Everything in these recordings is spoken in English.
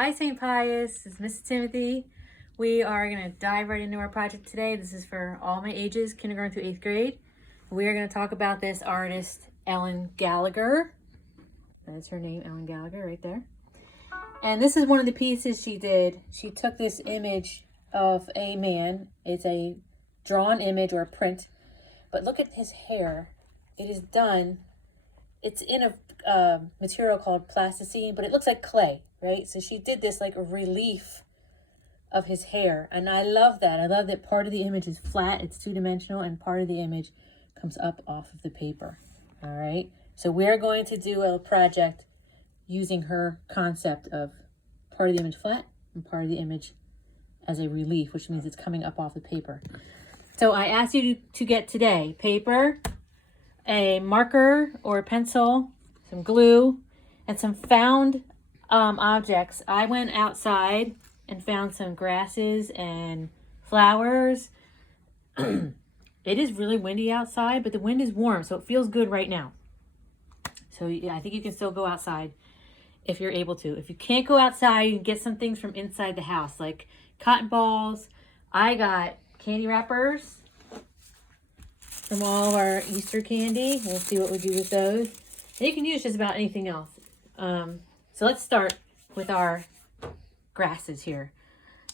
Hi St. Pius, this is Mrs. Timothy. We are going to dive right into our project today. This is for all my ages, kindergarten through 8th grade. We are going to talk about this artist, Ellen Gallagher. That's her name, Ellen Gallagher, right there. And this is one of the pieces she did. She took this image of a man. It's a drawn image or a print. But look at his hair. It is done. It's in a material called plasticine, but it looks like clay, right? So she did this like a relief of his hair. And I love that. I love that part of the image is flat, it's two-dimensional, and part of the image comes up off of the paper. All right. So we're going to do a project using her concept of part of the image flat and part of the image as a relief, which means it's coming up off the paper. So I asked you to get today paper, a marker or a pencil, some glue, and some found objects. I went outside and found some grasses and flowers. It is really windy outside, but the wind is warm, so it feels good right now. So yeah, I think you can still go outside if you're able to. If you can't go outside, you can get some things from inside the house, like cotton balls. I got candy wrappers from all of our Easter candy. We'll see what we do with those. And you can use just about anything else. So let's start with our grasses here.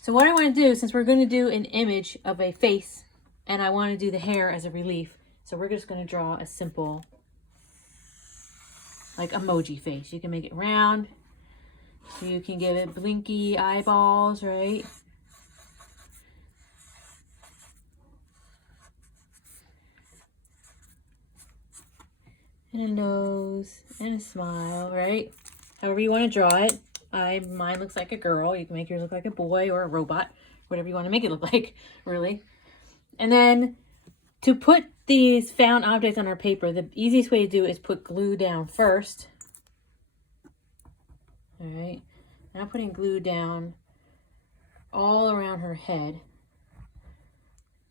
So what I want to do, since we're going to do an image of a face, and I want to do the hair as a relief, so we're just going to draw a simple, like emoji face. You can make it round. So you can give it blinky eyeballs, right? And a nose and a smile, right? However you want to draw it. Mine looks like a girl. You can make yours look like a boy or a robot, whatever you want to make it look like, really. And then to put these found objects on our paper, the easiest way to do it is put glue down first. All right. Now putting glue down all around her head.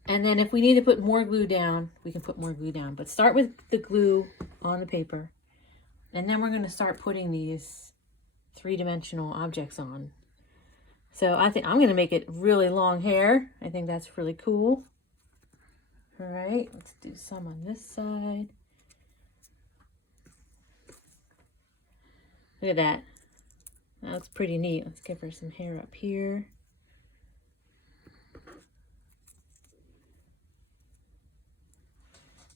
And then if we need to put more glue down, we can put more glue down. But start with the glue on the paper. And then we're going to start putting these three-dimensional objects on. So I think I'm going to make it really long hair. I think that's really cool. All right, let's do some on this side. Look at that. That looks pretty neat. Let's give her some hair up here.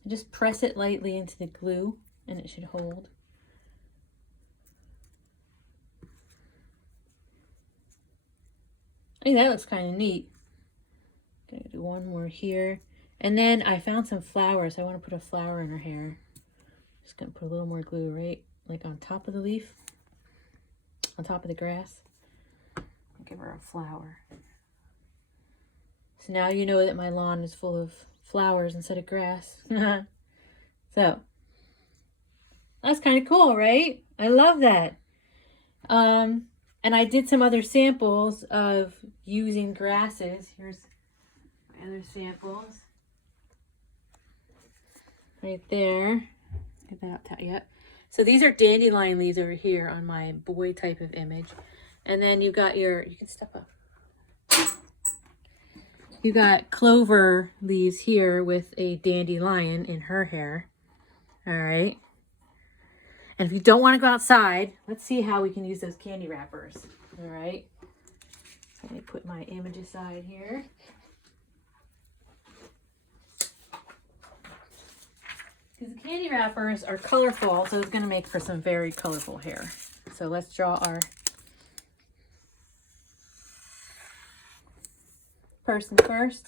Just press it lightly into the glue and it should hold. I think that looks kind of neat. Gonna do one more here. And then I found some flowers. I want to put a flower in her hair. Just gonna put a little more glue right like on top of the leaf, on top of the grass. Give her a flower. So now you know that my lawn is full of flowers instead of grass. So that's kind of cool, right? I love that. And I did some other samples of using grasses. Here's my other samples. Right there. Get that out yet. So these are dandelion leaves over here on my boy type of image. And then you got you can step up. You got clover leaves here with a dandelion in her hair. All right. And if you don't want to go outside, let's see how we can use those candy wrappers. All right. Let me put my image aside here. Because the candy wrappers are colorful, so it's going to make for some very colorful hair. So let's draw our person first.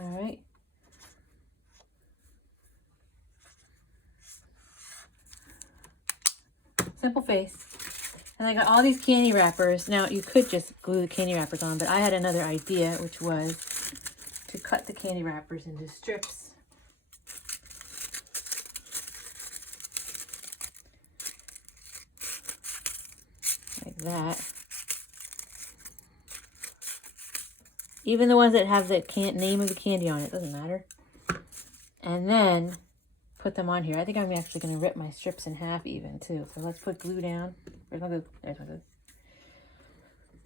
All right. Simple face. And I got all these candy wrappers. Now, you could just glue the candy wrappers on, but I had another idea, which was to cut the candy wrappers into strips. Like that. Even the ones that have the name of the candy on it, doesn't matter. and then put them on here. I think I'm actually going to rip my strips in half even too. So let's put glue down. Where's my glue? There's my glue.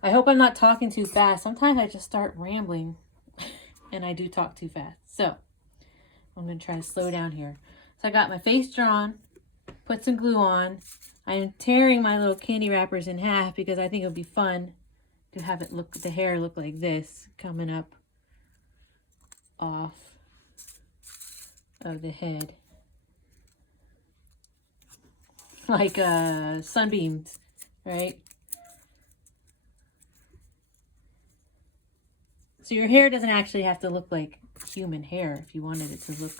I hope I'm not talking too fast. Sometimes I just start rambling and I do talk too fast. So I'm going to try to slow down here. So I got my face drawn, put some glue on. I'm tearing my little candy wrappers in half because I think it would be fun to have it look, the hair look like this coming up off of the head. Like sunbeams, right? So your hair doesn't actually have to look like human hair if you wanted it to look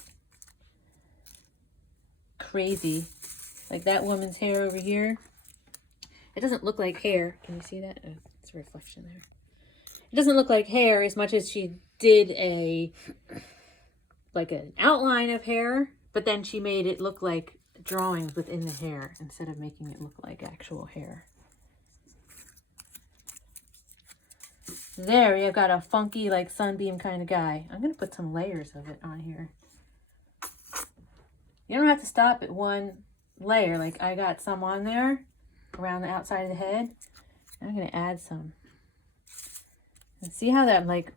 crazy. Like that woman's hair over here. It doesn't look like hair. Can you see that? Oh, it's a reflection there. It doesn't look like hair as much as she did like an outline of hair, but then she made it look like drawings within the hair instead of making it look like actual hair. There, we have got a funky, like, sunbeam kind of guy. I'm going to put some layers of it on here. You don't have to stop at one layer. Like, I got some on there around the outside of the head. I'm going to add some. And see how that, like,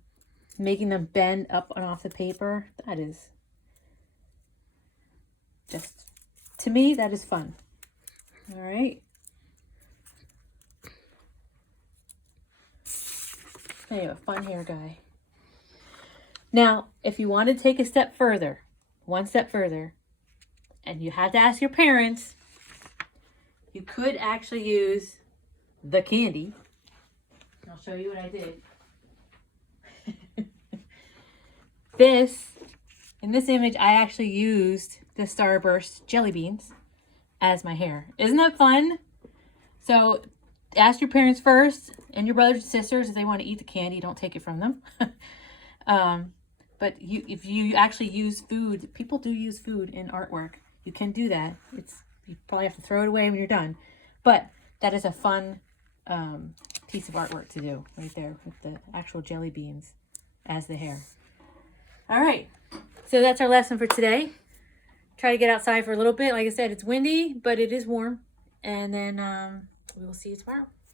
making them bend up and off the paper? That is just, to me, that is fun. All right. There you go, fun hair guy. Now, if you want to take a step further, one step further, and you have to ask your parents, you could actually use the candy. I'll show you what I did. In this image, I actually used the Starburst jelly beans as my hair. Isn't that fun? So ask your parents first and your brothers and sisters if they want to eat the candy. Don't take it from them. But if you actually use food, people do use food in artwork. You can do that. You probably have to throw it away when you're done. But that is a fun piece of artwork to do right there with the actual jelly beans as the hair. All right. So that's our lesson for today. Try to get outside for a little bit. Like I said, it's windy, but it is warm. And then we will see you tomorrow.